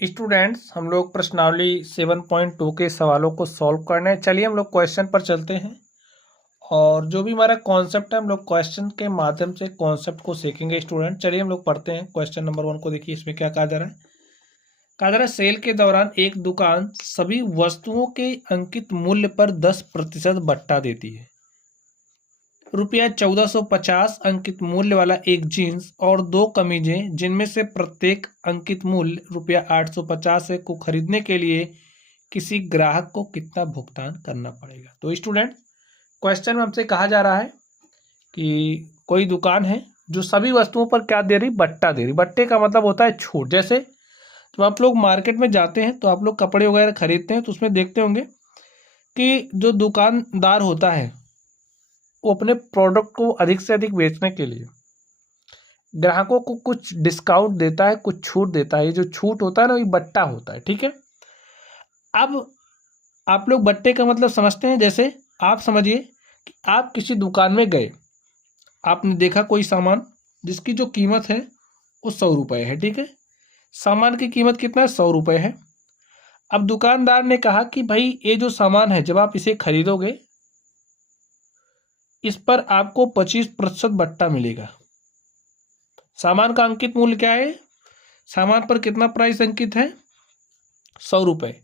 Students, हम लोग प्रश्नावली 7.2 के सवालों को सॉल्व करने चलिए हम लोग क्वेश्चन पर चलते हैं। और जो भी हमारा कॉन्सेप्ट है हम लोग क्वेश्चन के माध्यम से कॉन्सेप्ट को सीखेंगे। स्टूडेंट चलिए हम लोग पढ़ते हैं। क्वेश्चन नंबर 1 को देखिए, इसमें क्या कहा जा रहा है। कहा जा रहा है सेल के दौरान एक दुकान सभी वस्तुओं के अंकित मूल्य पर 10% बट्टा देती है। रुपया 1450 अंकित मूल्य वाला एक जीन्स और 2 कमीजें जिनमें से प्रत्येक अंकित मूल्य रुपया 850 है को खरीदने के लिए किसी ग्राहक को कितना भुगतान करना पड़ेगा। तो स्टूडेंट, क्वेश्चन में हमसे कहा जा रहा है कि कोई दुकान है जो सभी वस्तुओं पर क्या दे रही, बट्टा दे रही। बट्टे का मतलब होता है छूट। जैसे जब आप लोग मार्केट में जाते हैं तो आप लोग कपड़े वगैरह खरीदते हैं तो उसमें देखते होंगे कि जो दुकानदार होता है वो अपने प्रोडक्ट को अधिक से अधिक बेचने के लिए ग्राहकों को कुछ डिस्काउंट देता है, कुछ छूट देता है। ये जो छूट होता है ना, ये बट्टा होता है। ठीक है। अब आप लोग बट्टे का मतलब समझते हैं। जैसे आप समझिए कि आप किसी दुकान में गए, आपने देखा कोई सामान जिसकी जो कीमत है वो 100 रुपये है। ठीक है। सामान की कीमत कितना है, 100 रुपये है। अब दुकानदार ने कहा कि भाई ये जो सामान है, जब आप इसे खरीदोगे इस पर आपको 25% बट्टा मिलेगा। सामान का अंकित मूल्य क्या है, सामान पर कितना प्राइस अंकित है, 100 रुपये।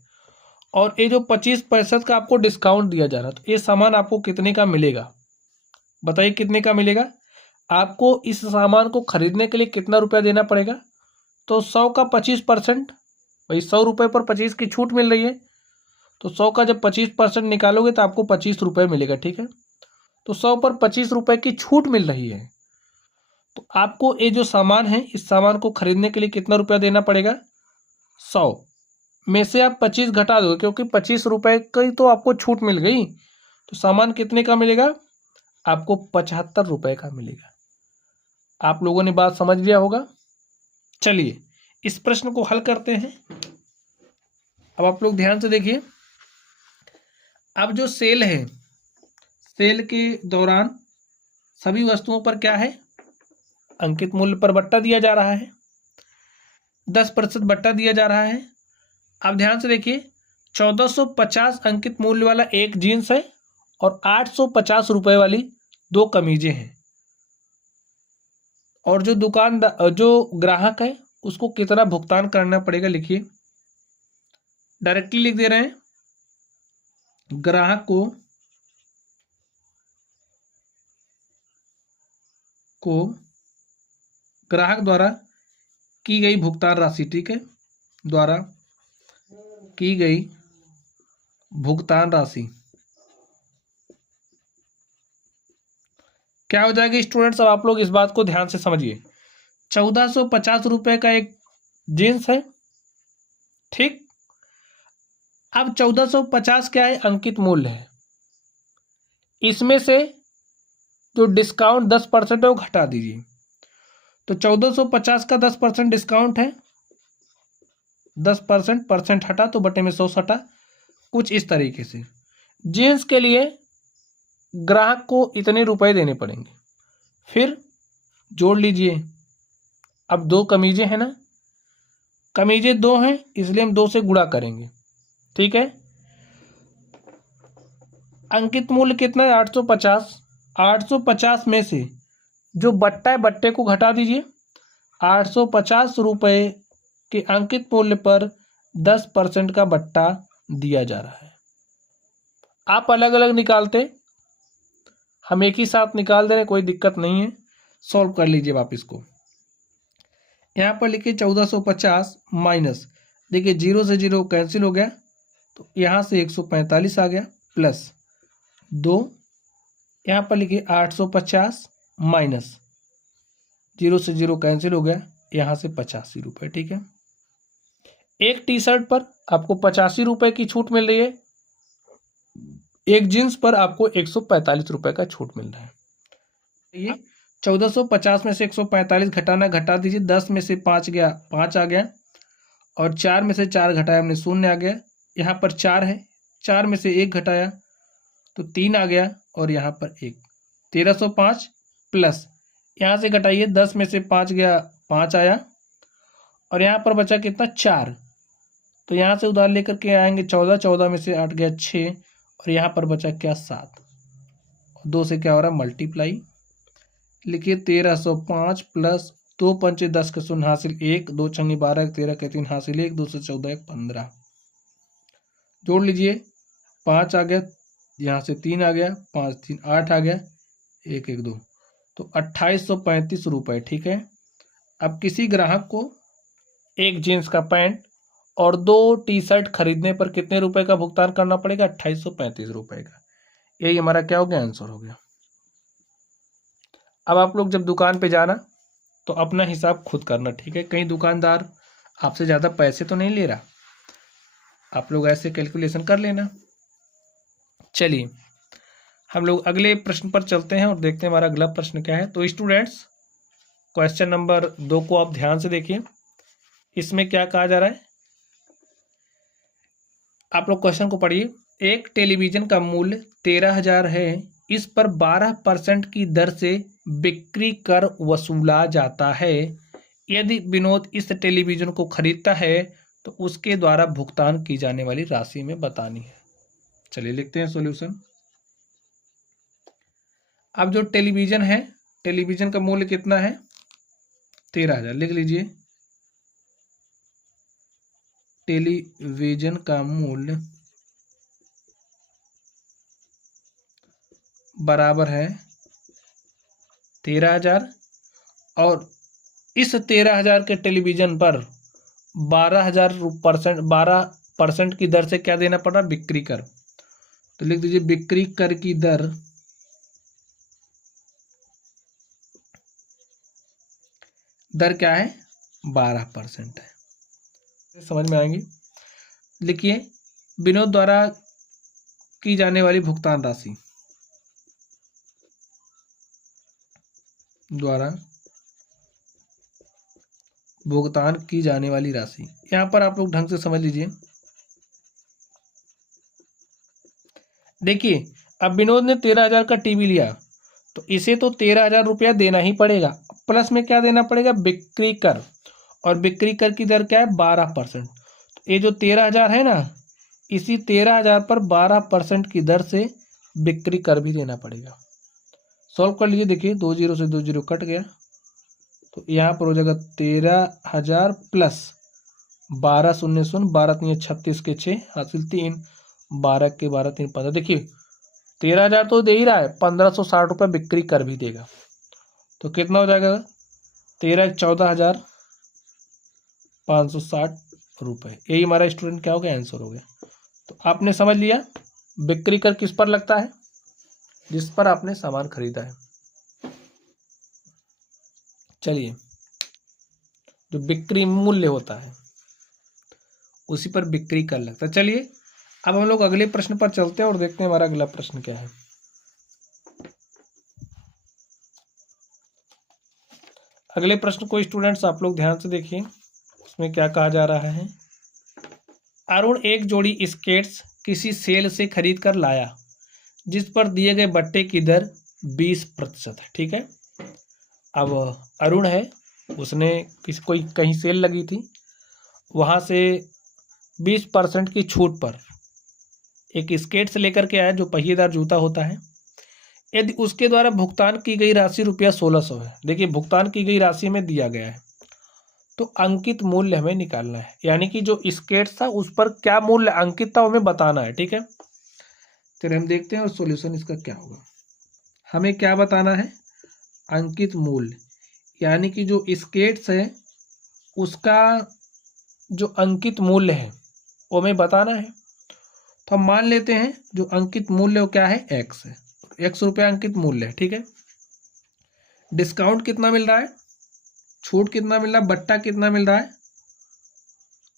और ये जो 25% का आपको डिस्काउंट दिया जा रहा है, तो ये सामान आपको कितने का मिलेगा, बताइए कितने का मिलेगा। आपको इस सामान को खरीदने के लिए कितना रुपया देना पड़ेगा। तो 100 का 25%, भाई 100 रुपये पर 25 की छूट मिल रही है, तो 100 का जब 25% निकालोगे तो आपको 25 रुपये मिलेगा। ठीक है। तो 100 पर 25 रुपये की छूट मिल रही है, तो आपको ये जो सामान है इस सामान को खरीदने के लिए कितना रुपया देना पड़ेगा। 100 में से आप 25 घटा दोगे, क्योंकि 25 रुपये की तो आपको छूट मिल गई, तो सामान कितने का मिलेगा, आपको 75 रुपये का मिलेगा। आप लोगों ने बात समझ लिया होगा। चलिए इस प्रश्न को हल करते हैं। अब आप लोग ध्यान से देखिए। अब जो सेल है, सेल के दौरान सभी वस्तुओं पर क्या है, अंकित मूल्य पर बट्टा दिया जा रहा है, 10% बट्टा दिया जा रहा है। आप ध्यान से देखिए, 1450 अंकित मूल्य वाला एक जीन्स है और 850 रुपए वाली 2 कमीजें हैं। और जो दुकानदार, जो ग्राहक है, उसको कितना भुगतान करना पड़ेगा, लिखिए। डायरेक्टली लिख दे रहे हैं, ग्राहक को ग्राहक द्वारा की गई भुगतान राशि। ठीक है, द्वारा की गई भुगतान राशि क्या हो जाएगी स्टूडेंट्स। अब आप लोग इस बात को ध्यान से समझिए। 1450 रुपये का एक जीन्स है, ठीक। अब 1450 क्या है, अंकित मूल्य है। इसमें से जो डिस्काउंट 10% है वो घटा दीजिए। तो 1450 का 10% डिस्काउंट है, 10% हटा तो बटे में 100 हटा। कुछ इस तरीके से जीन्स के लिए ग्राहक को इतने रुपए देने पड़ेंगे। फिर जोड़ लीजिए। अब 2 कमीजें हैं ना, कमीजें 2 हैं इसलिए हम 2 से गुणा करेंगे। ठीक है। अंकित मूल्य कितना है, 850। 850 में से जो बट्टा है बट्टे को घटा दीजिए। 850 रुपये के अंकित मूल्य पर 10% का बट्टा दिया जा रहा है। आप अलग अलग निकालते, हम एक ही साथ निकाल दे रहे, कोई दिक्कत नहीं है। सॉल्व कर लीजिए आप इसको। यहाँ पर लिखिए 1450 माइनस, देखिए 0 से 0 कैंसिल हो गया, तो यहाँ से 145 आ गया, प्लस 2, यहाँ पर लिखिए 850 माइनस 0 से 0 कैंसिल हो गया, यहाँ से 85 रुपये। ठीक है। एक टी शर्ट पर आपको 85 रुपये की छूट मिल रही है, एक जींस पर आपको 145 रुपये का छूट मिल रहा है। ये 1450 में से 145 घटाना, घटा दीजिए। 10 में से 5 गया, 5 आ गया, और 4 में से 4 घटाया हमने, 0 आ गया। यहाँ पर 4 है, 4 में से 1 घटाया तो 3 आ गया, और यहाँ पर 1, 1305 प्लस यहाँ से घटाइए, 10 में से 5 गया, 5 आया, और यहाँ पर बचा कितना, 4। तो यहाँ से उधार लेकर के आएंगे 14, 14 में से 8 गया 6 और यहाँ पर बचा क्या 7, 2 से क्या हो रहा है मल्टीप्लाई, लिखिए 1305 प्लस 2 पंचे 10 के शून्य हासिल 1, 2 छंगी 12, 13 के 3 हासिल 1, 2 से 14 1 15, जोड़ लीजिए 5 आ गया, यहाँ से 3 आ गया, 5 3 8 आ गया, 1 1 2, तो 2835 रुपये। ठीक है, अब किसी ग्राहक को एक जीन्स का पैंट और 2 टी शर्ट खरीदने पर कितने रुपए का भुगतान करना पड़ेगा? 2835 रुपये का। यही हमारा क्या हो गया? आंसर हो गया। अब आप लोग जब दुकान पे जाना तो अपना हिसाब खुद करना, ठीक है? कहीं दुकानदार आपसे ज़्यादा पैसे तो नहीं ले रहा, आप लोग ऐसे कैलकुलेशन कर लेना। चलिए हम लोग अगले प्रश्न पर चलते हैं और देखते हैं हमारा अगला प्रश्न क्या है। तो स्टूडेंट्स क्वेश्चन नंबर 2 को आप ध्यान से देखिए, इसमें क्या कहा जा रहा है, आप लोग क्वेश्चन को पढ़िए। एक टेलीविजन का मूल्य 13,000 है, इस पर 12% की दर से बिक्री कर वसूला जाता है। यदि विनोद इस टेलीविजन को खरीदता है तो उसके द्वारा भुगतान की जाने वाली राशि में बतानी है। चलिए लिखते हैं सॉल्यूशन। अब जो टेलीविजन है, टेलीविजन का मूल्य कितना है? 13,000, लिख लीजिए। टेलीविजन का मूल्य बराबर है 13,000 और इस 13,000 के टेलीविजन पर 12% की दर से क्या देना पड़ रहा? बिक्री कर। तो लिख दीजिए बिक्री कर की दर क्या है? 12% है। समझ में आएंगी? लिखिए विनोद द्वारा की जाने वाली भुगतान राशि, द्वारा भुगतान की जाने वाली राशि, यहां पर आप लोग ढंग से समझ लीजिए। देखिए अब विनोद ने 13,000 का टीवी लिया तो इसे तो 13,000 रुपया देना ही पड़ेगा, प्लस में क्या देना पड़ेगा? बिक्री कर, और बिक्री कर की दर क्या है? 12%। तो ये जो 13,000 है ना, इसी 13,000 पर 12% की दर से बिक्री कर भी देना पड़ेगा। सॉल्व कर लीजिए, देखिए 2 जीरो से 2 जीरो कट गया, तो यहाँ पर हो जाएगा 13,000 प्लस 12 शून्य शून्य, 12 3 36 के 6 हासिल 3, 12 के 12 3 15। देखिए 13,000 तो दे ही रहा है, 1560 रुपये बिक्री कर भी देगा, तो कितना हो जाएगा? 13 14,560 रुपये। यही हमारा स्टूडेंट क्या हो गया? आंसर हो गया। तो आपने समझ लिया बिक्री कर किस पर लगता है? जिस पर आपने सामान खरीदा है। चलिए जो बिक्री मूल्य होता है उसी पर बिक्री कर लगता है। चलिए अब हम लोग अगले प्रश्न पर चलते हैं और देखते हैं हमारा अगला प्रश्न क्या है। अगले प्रश्न को स्टूडेंट्स आप लोग ध्यान से देखिए, उसमें क्या कहा जा रहा है। अरुण एक जोड़ी स्केट्स किसी सेल से खरीद कर लाया जिस पर दिए गए बट्टे की दर 20% है। ठीक है, अब अरुण है, उसने कोई कहीं सेल लगी थी, वहाँ से 20% की छूट पर एक स्केट्स लेकर के आया जो पहिएदार जूता होता है। यदि उसके द्वारा भुगतान की गई राशि रुपया 1600 है, देखिए भुगतान की गई राशि में दिया गया है, तो अंकित मूल्य हमें निकालना है, यानी कि जो स्केट्स था उस पर क्या मूल्य अंकित था हमें बताना है। ठीक है, चलिए हम देखते हैं और सॉल्यूशन इसका क्या होगा। हमें क्या बताना है? अंकित मूल्य, यानी कि जो स्केट्स है उसका जो अंकित मूल्य है वो हमें बताना है। तो हम मान लेते हैं जो अंकित मूल्य वो क्या है? एक्स है, एक्स रुपया अंकित मूल्य है। ठीक है, डिस्काउंट कितना मिल रहा है? छूट कितना मिल रहा है? बट्टा कितना मिल रहा है?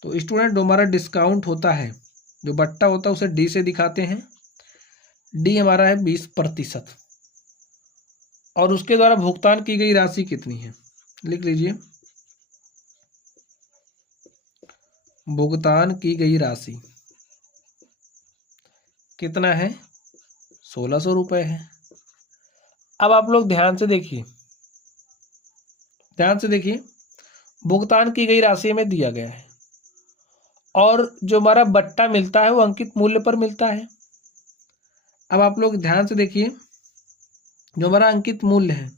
तो स्टूडेंट जो हमारा डिस्काउंट होता है, जो बट्टा होता है उसे डी से दिखाते हैं, डी हमारा है 20%, और उसके द्वारा भुगतान की गई राशि कितनी है? लिख लीजिए भुगतान की गई राशि कितना है? 1600 रुपये है। अब आप लोग ध्यान से देखिए, ध्यान से देखिए, भुगतान की गई राशि में दिया गया है और जो हमारा बट्टा मिलता है वो अंकित मूल्य पर मिलता है। अब आप लोग ध्यान से देखिए, जो हमारा अंकित मूल्य है,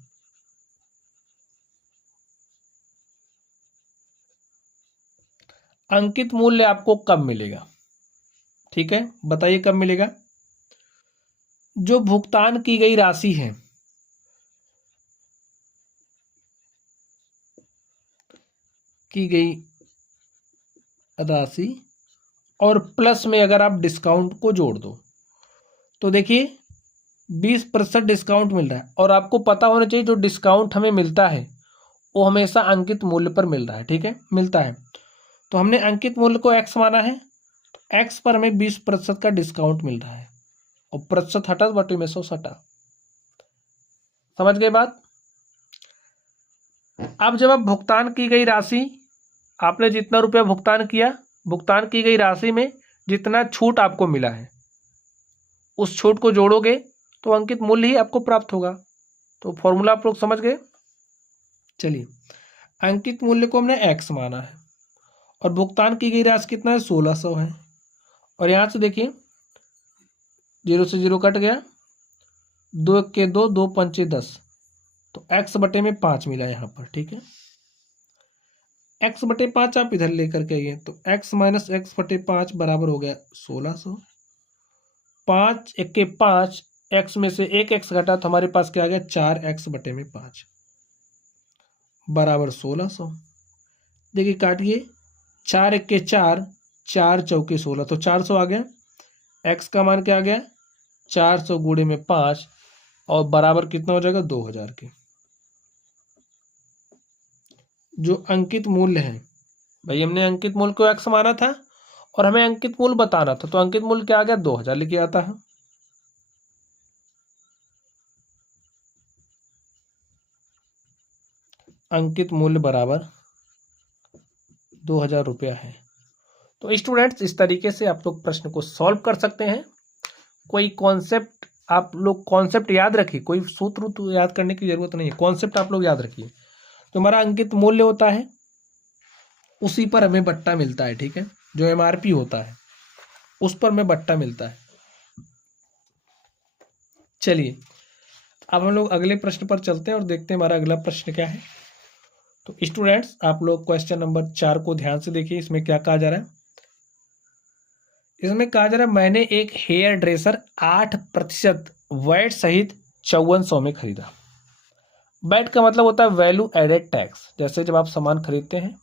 अंकित मूल्य आपको कब मिलेगा? ठीक है, बताइए कब मिलेगा? जो भुगतान की गई राशि है, की गई राशि और प्लस में अगर आप डिस्काउंट को जोड़ दो तो देखिए 20% डिस्काउंट मिल रहा है। और आपको पता होना चाहिए जो डिस्काउंट हमें मिलता है वो हमेशा अंकित मूल्य पर मिल रहा है। ठीक है, मिलता है। तो हमने अंकित मूल्य को x माना है, तो x पर हमें 20% का डिस्काउंट मिल रहा है और प्रतिशत हटा बटे में 100 हटा। समझ गए बात? अब जब आप भुगतान की गई राशि, आपने जितना रुपया भुगतान किया, भुगतान की गई राशि में जितना छूट आपको मिला है उस छूट को जोड़ोगे तो अंकित मूल्य ही आपको प्राप्त होगा। तो फॉर्मूला आप लोग समझ गए। चलिए, अंकित मूल्य को हमने x माना है और भुगतान की गई राशि कितना है? 1600 है। और यहां से देखिए 0 से 0 कट गया, 2 के 2, 2 पंचे 10, तो x बटे में 5 मिला यहाँ पर। ठीक है, x बटे 5 आप इधर लेकर के आइए तो x माइनस एक्स बटे 5 बराबर हो गया 1600। 5 एक के 5, x में से एक x घटा तो हमारे पास क्या आ गया? 4x बटे में 5 बराबर 1600। देखिए काटिए, 4 एक के 4, 4 चौके 16, तो 400 आ गया। x का मान क्या आ गया? 400 गुणे में 5 और बराबर कितना हो जाएगा? 2000 के। जो अंकित मूल्य है, भाई हमने अंकित मूल्य को x माना था और हमें अंकित मूल्य बताना था, तो अंकित मूल्य क्या आ गया? 2000 लिखे आता है। अंकित मूल्य बराबर 2000 रुपया है। तो स्टूडेंट्स इस तरीके से आप लोग प्रश्न को सॉल्व कर सकते हैं। कोई कॉन्सेप्ट आप लोग कॉन्सेप्ट याद रखिए, कोई सूत्र तो याद करने की जरूरत नहीं है, कॉन्सेप्ट आप लोग याद रखिए। तो हमारा अंकित मूल्य होता है उसी पर हमें बट्टा मिलता है। ठीक है, जो एमआरपी होता है उस पर हमें बट्टा मिलता है। चलिए, अब हम लोग अगले प्रश्न पर चलते हैं और देखते हैं हमारा अगला प्रश्न क्या है। तो स्टूडेंट्स आप लोग क्वेश्चन नंबर 4 को ध्यान से देखिए, इसमें क्या कहा जा रहा है। इसमें कहा जा रहा है मैंने एक हेयर ड्रेसर 8% वैट सहित 5400 में खरीदा। वैट का मतलब होता है वैल्यू एडेड टैक्स। जैसे जब आप सामान खरीदते हैं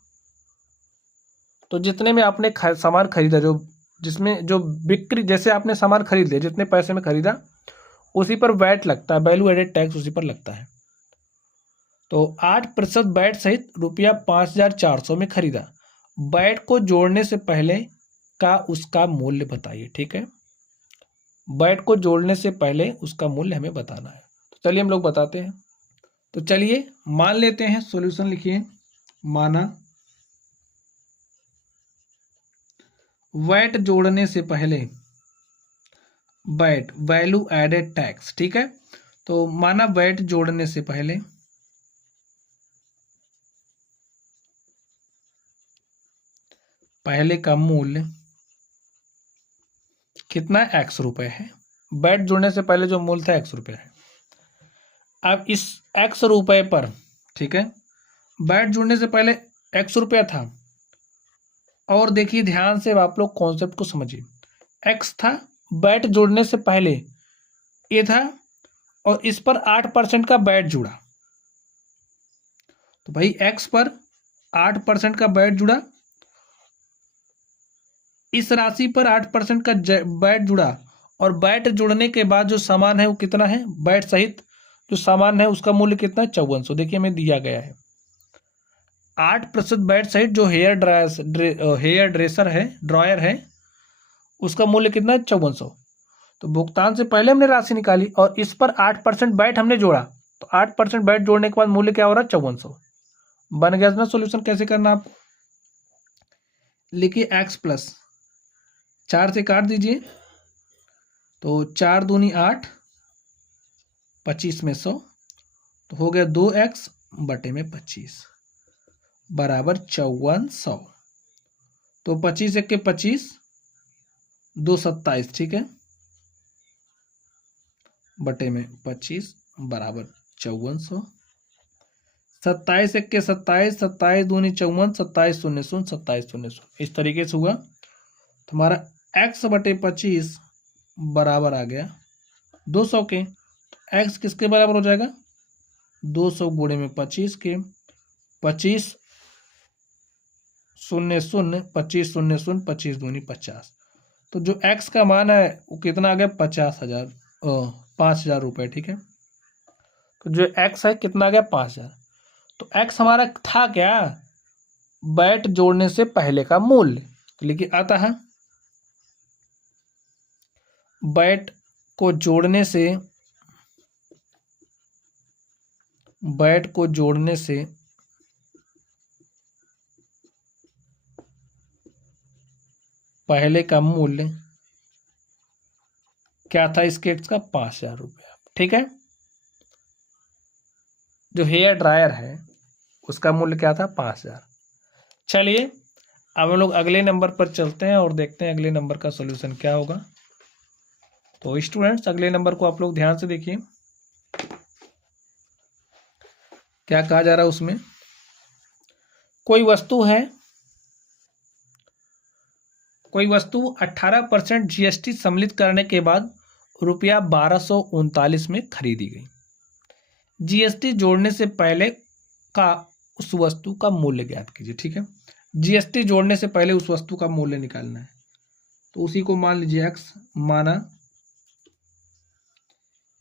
तो जितने में आपने सामान खरीदा, जो जिसमें जो बिक्री, जैसे आपने सामान खरीद लिया जितने पैसे में खरीदा उसी पर वैट लगता है, वैल्यू एडेड टैक्स उसी पर लगता है। तो 8% वैट सहित रुपया 5400 में खरीदा। वैट को जोड़ने से पहले का उसका मूल्य बताइए। ठीक है, वैट को जोड़ने से पहले उसका मूल्य हमें बताना है। तो चलिए हम लोग बताते हैं। तो चलिए मान लेते हैं, सॉल्यूशन लिखिए। माना वैट जोड़ने से पहले, वैट वैल्यू एडेड टैक्स। ठीक है, तो माना वैट जोड़ने से पहले का मूल्य कितना? x रुपए है। वैट जोड़ने से पहले जो मूल्य था x रुपए है। अब इस x रुपए पर, ठीक है, वैट जोड़ने से पहले x रुपया था। और देखिए ध्यान से आप लोग कॉन्सेप्ट को समझिए, x था, वैट जोड़ने से पहले ये था और इस पर 8% का वैट जुड़ा। तो भाई x पर 8% का वैट जुड़ा, इस राशि पर 8% का वैट जुड़ा और वैट जुड़ने के बाद जो सामान है वो कितना है? वैट सहित जो सामान है उसका मूल्य कितना है? 5400। देखिए हमें दिया गया है 8% वैट सहित जो हेयर ड्रेसर है, ड्रॉयर है, उसका मूल्य कितना है? 5400। तो भुगतान से पहले हमने राशि निकाली और इस पर 8% वैट हमने जोड़ा, तो 8% वैट जोड़ने के बाद मूल्य क्या हो रहा है? 5400। बन गया ना सोल्यूशन। कैसे करना आपको? लिखिए x प्लस 4 से काट दीजिए, तो 4 दूनी 8, 25 में 100, तो हो गया 2x बटे में 25 बराबर 5400। तो 25 एक के 25, 2 27, ठीक है, बटे में 25 बराबर 5400। 27 एक के 27, 27 दूनी 54, 27 शून्य शून्य, 27 शून्य शून्य, इस तरीके से हुआ। तो हमारा x बटे 25 बराबर आ गया 200 के। x किसके बराबर हो जाएगा? 200 गुणे में 25 के। 25 शून्य शून्य, 25 शून्य शून्य, 25 दूनी 50। तो जो x का मान है वो कितना आ गया? 5,000 रुपये, ठीक है। तो जो x है कितना आ गया? 5,000। तो x हमारा था क्या? बैट जोड़ने से पहले का मूल्य। तो लिखिए आता है बैट को जोड़ने से पहले का मूल्य क्या था इसके? x का 5,000 रुपया, ठीक है। जो हेयर ड्रायर है उसका मूल्य क्या था? 5,000। चलिए अब हम लोग अगले नंबर पर चलते हैं और देखते हैं अगले नंबर का सॉल्यूशन क्या होगा। तो स्टूडेंट्स अगले नंबर को आप लोग ध्यान से देखिए, क्या कहा जा रहा है उसमें। कोई वस्तु 18% जीएसटी सम्मिलित करने के बाद रुपया 1239 में खरीदी गई। जीएसटी जोड़ने से पहले का उस वस्तु का मूल्य ज्ञात कीजिए, ठीक है। जीएसटी जोड़ने से पहले उस वस्तु का मूल्य निकालना है। तो उसी को मान लीजिए x, माना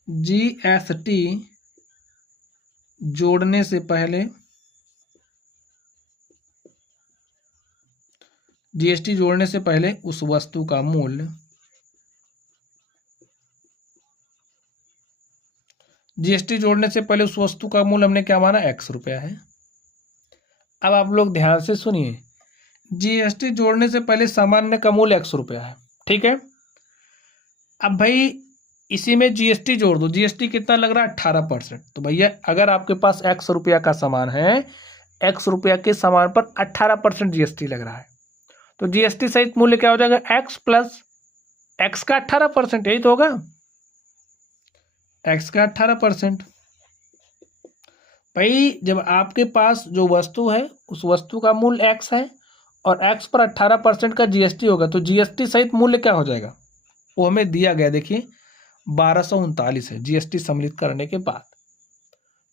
जीएसटी जोड़ने से पहले उस वस्तु का मूल्य, जीएसटी जोड़ने से पहले उस वस्तु का मूल्य हमने क्या माना? x रुपया है। अब आप लोग ध्यान से सुनिए, जीएसटी जोड़ने से पहले सामान्य का मूल्य x रुपया है, ठीक है। अब भाई इसी में जीएसटी जोड़ दो। जीएसटी कितना लग रहा है? 18%। तो भैया अगर आपके पास x रुपया का सामान है, x रुपया के सामान पर 18% जीएसटी लग रहा है, तो जीएसटी सहित मूल्य क्या हो जाएगा? x प्लस x का 18%, यही तो होगा, x का 18%। भाई जब आपके पास जो वस्तु है उस वस्तु का मूल्य x है और x पर 18% का जीएसटी होगा, तो जीएसटी सहित मूल्य क्या हो जाएगा? वो हमें दिया गया, देखिए 1239 है जीएसटी सम्मिलित करने के बाद।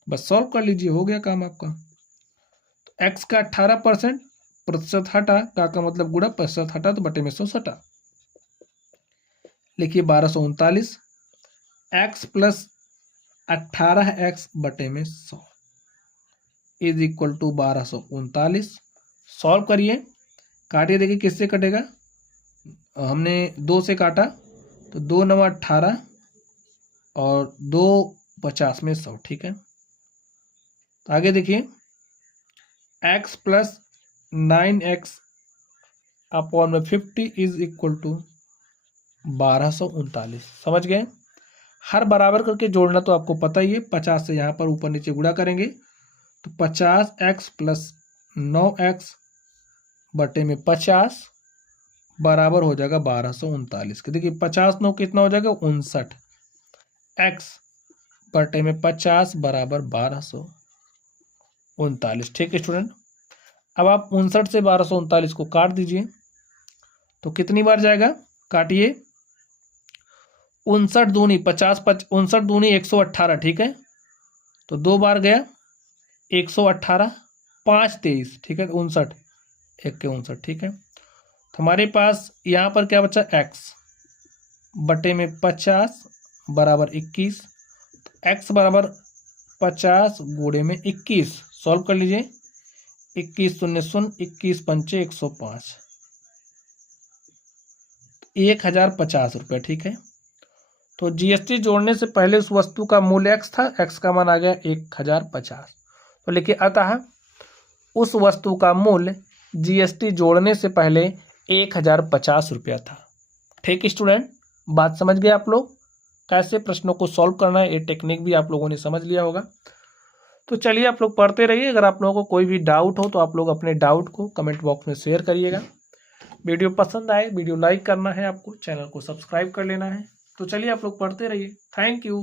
बस सॉल्व कर लीजिए, हो गया काम आपका। तो x का 18% प्रतिशत हटा, का मतलब गुणा, प्रतिशत हटा तो बटे में 100 हटा। लिखिए 1239 x प्लस 18x बटे में 100 इज इक्वल टू 1239। सॉल्व करिए, काटिए, देखिए किससे कटेगा। हमने 2 से काटा तो 2 9 18 और 2 50 में 100, ठीक है। तो आगे देखिए x प्लस 9x अपॉन में 50 इज इक्वल टू 1239। समझ गए? हर बराबर करके जोड़ना तो आपको पता ही है। 50 से यहाँ पर ऊपर नीचे गुणा करेंगे तो 50x प्लस 9x बटे में 50 बराबर हो जाएगा 1239 के। देखिए 50 9 कितना हो जाएगा? 59। x बटे में 50 बराबर 1239, ठीक है स्टूडेंट। अब आप 59 से 1239 को काट दीजिए तो कितनी बार जाएगा? काटिए, 59 दूनी 50, 59 दूनी 118, ठीक है। तो 2 बार गया 118, 5 23, ठीक है। 59 1 के 59, ठीक है। तो हमारे पास यहाँ पर क्या बचा? x बटे में 50 बराबर 21। x बराबर 50 गुणे में 21, सॉल्व कर लीजिए। 21 शून्य शून्य, 21 पंचे 105, 1050 रुपये, ठीक है। तो जीएसटी जोड़ने से पहले उस वस्तु का मूल्य x था, x का मान आ गया 1050। तो लिखिए अतः उस वस्तु का मूल्य जीएसटी जोड़ने से पहले 1050 रुपया था। ठीक स्टूडेंट, बात समझ गए आप लोग? कैसे प्रश्नों को सॉल्व करना है, ये टेक्निक भी आप लोगों ने समझ लिया होगा। तो चलिए आप लोग पढ़ते रहिए। अगर आप लोगों को कोई भी डाउट हो तो आप लोग अपने डाउट को कमेंट बॉक्स में शेयर करिएगा। वीडियो पसंद आए वीडियो लाइक करना है, आपको चैनल को सब्सक्राइब कर लेना है। तो चलिए आप लोग पढ़ते रहिए। Thank you.